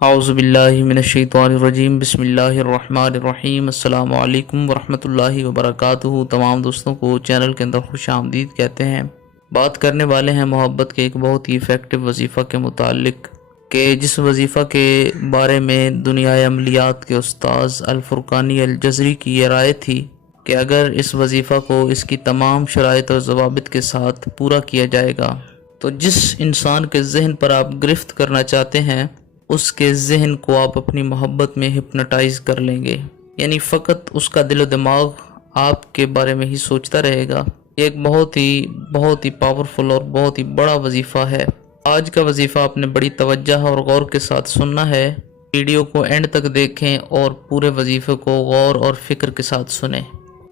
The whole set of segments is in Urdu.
اعوذ باللہ من الشیطان الرجیم، بسم اللہ الرحمن الرحیم۔ السلام علیکم ورحمۃ اللہ وبرکاتہ۔ تمام دوستوں کو چینل کے اندر خوش آمدید کہتے ہیں۔ بات کرنے والے ہیں محبت کے ایک بہت ہی ایفیکٹو وظیفہ کے متعلق، کہ جس وظیفہ کے بارے میں دنیا عملیات کے استاذ الفرقانی الجزری کی یہ رائے تھی کہ اگر اس وظیفہ کو اس کی تمام شرائط اور ضوابط کے ساتھ پورا کیا جائے گا تو جس انسان کے ذہن پر آپ گرفت کرنا چاہتے ہیں اس کے ذہن کو آپ اپنی محبت میں ہپنوٹائز کر لیں گے، یعنی فقط اس کا دل و دماغ آپ کے بارے میں ہی سوچتا رہے گا۔ یہ ایک بہت ہی پاورفل اور بہت ہی بڑا وظیفہ ہے۔ آج کا وظیفہ آپ نے بڑی توجہ اور غور کے ساتھ سننا ہے۔ ویڈیو کو اینڈ تک دیکھیں اور پورے وظیفے کو غور اور فکر کے ساتھ سنیں۔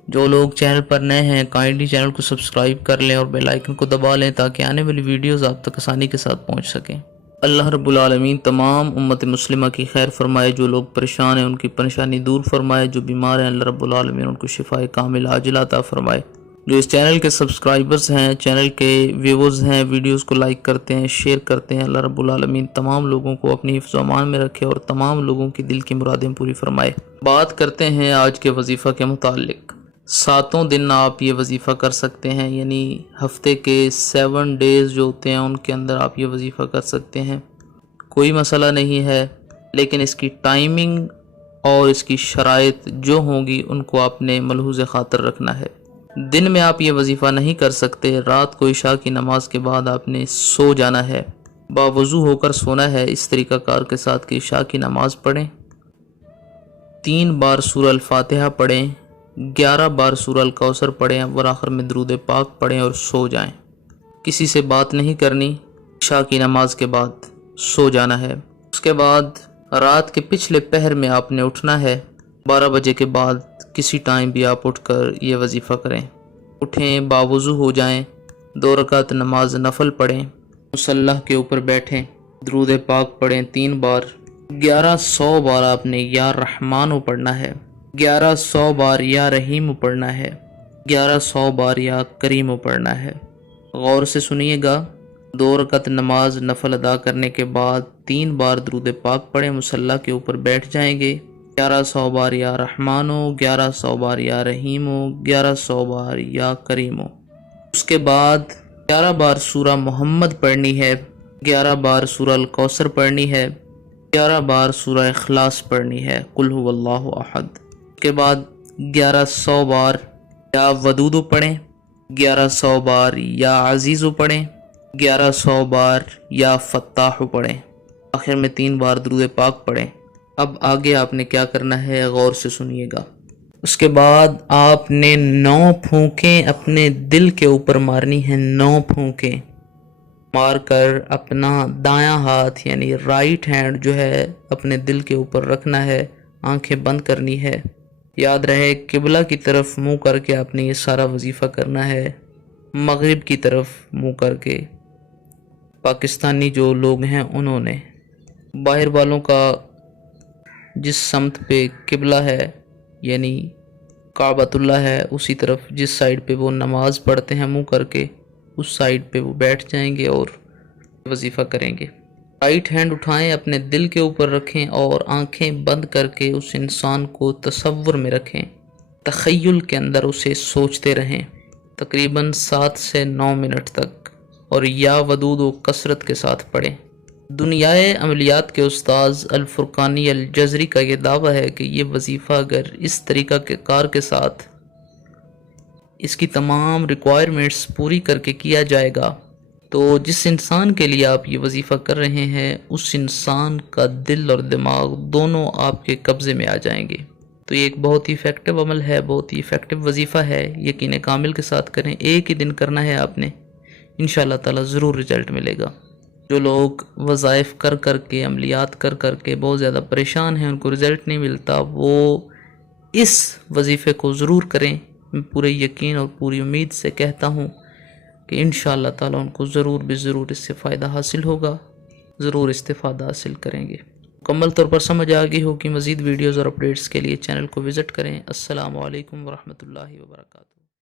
جو لوگ چینل پر نئے ہیں کائنڈلی چینل کو سبسکرائب کر لیں اور بیل آئیکن کو دبا لیں تاکہ آنے والی ویڈیوز آپ تک آسانی کے ساتھ پہنچ سکیں۔ اللہ رب العالمین تمام امت مسلمہ کی خیر فرمائے۔ جو لوگ پریشان ہیں ان کی پریشانی دور فرمائے، جو بیمار ہیں اللہ رب العالمین ان کو شفاء کامل عاجلہ عطا فرمائے۔ جو اس چینل کے سبسکرائبرز ہیں، چینل کے ویورز ہیں، ویڈیوز کو لائک کرتے ہیں، شیئر کرتے ہیں، اللہ رب العالمین تمام لوگوں کو اپنی حفظ و امان میں رکھے اور تمام لوگوں کی دل کی مرادیں پوری فرمائے۔ بات کرتے ہیں آج کے وظیفہ کے متعلق۔ 7 دن آپ یہ وظیفہ کر سکتے ہیں، یعنی ہفتے کے 7 ڈیز جو ہوتے ہیں ان کے اندر آپ یہ وظیفہ کر سکتے ہیں۔ کوئی مسئلہ نہیں ہے، لیکن اس کی ٹائمنگ اور اس کی شرائط جو ہوں گی ان کو آپ نے ملحوظ خاطر رکھنا ہے۔ دن میں آپ یہ وظیفہ نہیں کر سکتے، رات کو عشاء کی نماز کے بعد آپ نے سو جانا ہے، باوضو ہو کر سونا ہے اس طریقہ کار کے ساتھ کہ عشاء کی نماز پڑھیں، 3 بار سورہ الفاتحہ پڑھیں، 11 بار سورہ الکوثر پڑھیں اور آخر میں درود پاک پڑھیں اور سو جائیں۔ کسی سے بات نہیں کرنی، عشاء کی نماز کے بعد سو جانا ہے۔ اس کے بعد رات کے پچھلے پہر میں آپ نے اٹھنا ہے، 12 بجے کے بعد کسی ٹائم بھی آپ اٹھ کر یہ وظیفہ کریں۔ اٹھیں، باوضو ہو جائیں، 2 رکعت نماز نفل پڑھیں، مصلی کے اوپر بیٹھیں، درود پاک پڑھیں 3 بار، 1100 بار آپ نے یا رحمانو پڑھنا ہے، 1100 بار یا رحیم پڑھنا ہے، 1100 بار یا کریم پڑھنا ہے۔ غور سے سنیے گا۔ 2 رکعت نماز نفل ادا کرنے کے بعد 3 بار درود پاک پڑھیں، مصلی کے اوپر بیٹھ جائیں گے، 1100 بار یا رحمانو، 1100 بار یا رحیمو، 1100 بار یا کریمو۔ اس کے بعد 11 بار سورہ محمد پڑھنی ہے، 11 بار سورہ الکوثر پڑھنی ہے، 11 بار سورہ اخلاص پڑھنی ہے، قل هو اللہ احد۔ اس کے بعد 1100 بار یا ودودو پڑھیں، 1100 بار یا عزیزو پڑھیں، 1100 بار یا فتاح پڑھیں، آخر میں 3 بار درود پاک پڑھیں۔ اب آگے آپ نے کیا کرنا ہے غور سے سنیے گا۔ اس کے بعد آپ نے 9 پھونکیں اپنے دل کے اوپر مارنی ہیں، 9 پھونکیں مار کر اپنا دایاں ہاتھ یعنی رائٹ ہینڈ جو ہے اپنے دل کے اوپر رکھنا ہے، آنکھیں بند کرنی ہے۔ یاد رہے قبلہ کی طرف منہ کر کے آپ نے یہ سارا وظیفہ کرنا ہے، مغرب کی طرف منہ کر کے۔ پاکستانی جو لوگ ہیں انہوں نے، باہر والوں کا جس سمت پہ قبلہ ہے یعنی کعبۃ اللہ ہے اسی طرف جس سائیڈ پہ وہ نماز پڑھتے ہیں منہ کر کے اس سائیڈ پہ وہ بیٹھ جائیں گے اور وظیفہ کریں گے۔ رائٹ ہینڈ اٹھائیں، اپنے دل کے اوپر رکھیں اور آنکھیں بند کر کے اس انسان کو تصور میں رکھیں، تخیل کے اندر اسے سوچتے رہیں تقریباً 7 سے 9 منٹ تک، اور یا ودود و کثرت کے ساتھ پڑھیں۔ دنیائے عملیات کے استاذ الفرقانی الجزری کا یہ دعویٰ ہے کہ یہ وظیفہ اگر اس طریقہ کے کار کے ساتھ اس کی تمام ریکوائرمنٹس پوری کر کے کیا جائے گا تو جس انسان کے لیے آپ یہ وظیفہ کر رہے ہیں اس انسان کا دل اور دماغ دونوں آپ کے قبضے میں آ جائیں گے۔ تو یہ ایک بہت ہی ایفیکٹو عمل ہے، بہت ہی ایفیکٹو وظیفہ ہے، یقین کامل کے ساتھ کریں، ایک ہی دن کرنا ہے آپ نے، انشاءاللہ تعالی ضرور رزلٹ ملے گا۔ جو لوگ وظائف کر کر کے عملیات کر کر کے بہت زیادہ پریشان ہیں، ان کو رزلٹ نہیں ملتا، وہ اس وظیفے کو ضرور کریں۔ میں پورے یقین اور پوری امید سے کہتا ہوں کہ انشاءاللہ تعالی ان کو ضرور ضرور اس سے فائدہ حاصل ہوگا، ضرور استفادہ حاصل کریں گے۔ مکمل طور پر سمجھ آ گئی ہو کہ مزید ویڈیوز اور اپڈیٹس کے لیے چینل کو وزٹ کریں۔ السلام علیکم ورحمۃ اللہ وبرکاتہ۔